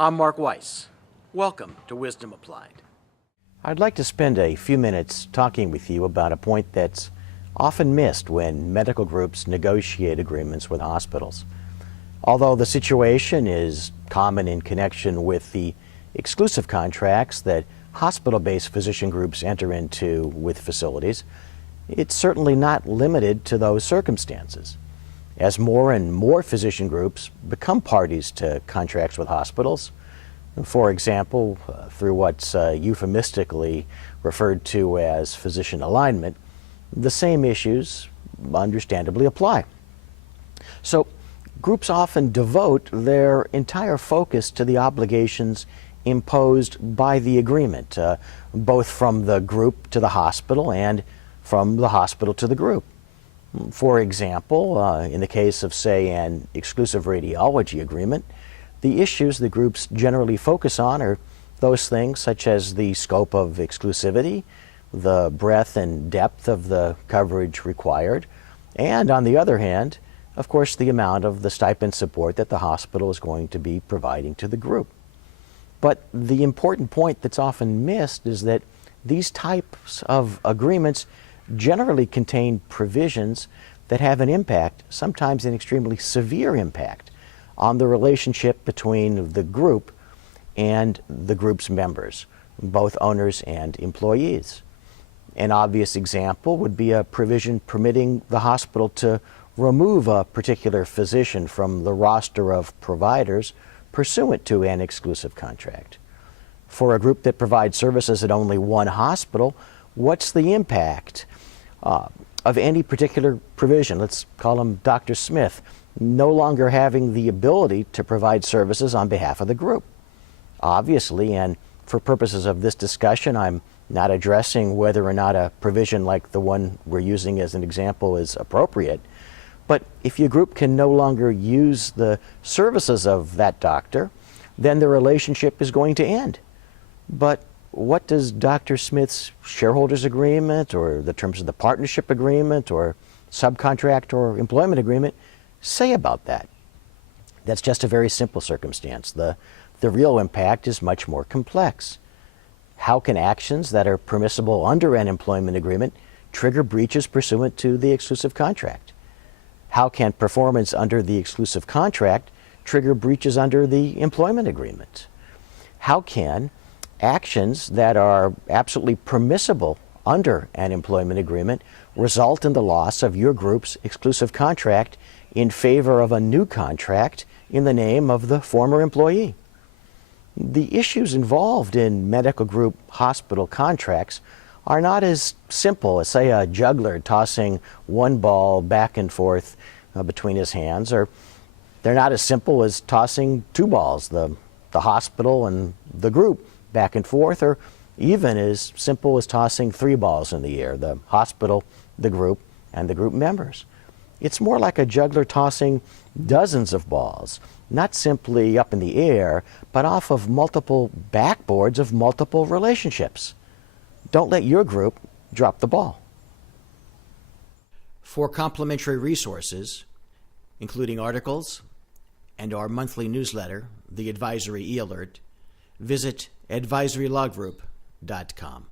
I'm Mark Weiss. Welcome to Wisdom Applied. I'd like to spend a few minutes talking with you about a point that's often missed when medical groups negotiate agreements with hospitals. Although the situation is common in connection with the exclusive contracts that hospital-based physician groups enter into with facilities, it's certainly not limited to those circumstances. As more and more physician groups become parties to contracts with hospitals, for example, through what's euphemistically referred to as physician alignment, the same issues understandably apply. So groups often devote their entire focus to the obligations imposed by the agreement, both from the group to the hospital and from the hospital to the group. For example, in the case of, say, an exclusive radiology agreement, the issues the groups generally focus on are those things such as the scope of exclusivity, the breadth and depth of the coverage required, and on the other hand, of course, the amount of the stipend support that the hospital is going to be providing to the group. But the important point that's often missed is that these types of agreements generally contain provisions that have an impact, sometimes an extremely severe impact, on the relationship between the group and the group's members, both owners and employees. An obvious example would be a provision permitting the hospital to remove a particular physician from the roster of providers pursuant to an exclusive contract. For a group that provides services at only one hospital, what's the impact of any particular provision? Let's call him Dr. Smith, no longer having the ability to provide services on behalf of the group. Obviously, and for purposes of this discussion, I'm not addressing whether or not a provision like the one we're using as an example is appropriate. But if your group can no longer use the services of that doctor, then the relationship is going to end. But what does Dr. Smith's shareholders agreement or the terms of the partnership agreement or subcontract or employment agreement say about that? That's just a very simple circumstance. The real impact is much more complex. How can actions that are permissible under an employment agreement trigger breaches pursuant to the exclusive contract? How can performance under the exclusive contract trigger breaches under the employment agreement? How can actions that are absolutely permissible under an employment agreement result in the loss of your group's exclusive contract in favor of a new contract in the name of the former employee? The issues involved in medical group hospital contracts are not as simple as, say, a juggler tossing one ball back and forth between his hands, or they're not as simple as tossing two balls, the hospital and the group, back and forth, or even as simple as tossing three balls in the air, the hospital, the group, and the group members. It's more like a juggler tossing dozens of balls, not simply up in the air, but off of multiple backboards of multiple relationships. Don't let your group drop the ball. For complimentary resources, including articles and our monthly newsletter, the Advisory e-Alert, visit advisorylawgroup.com.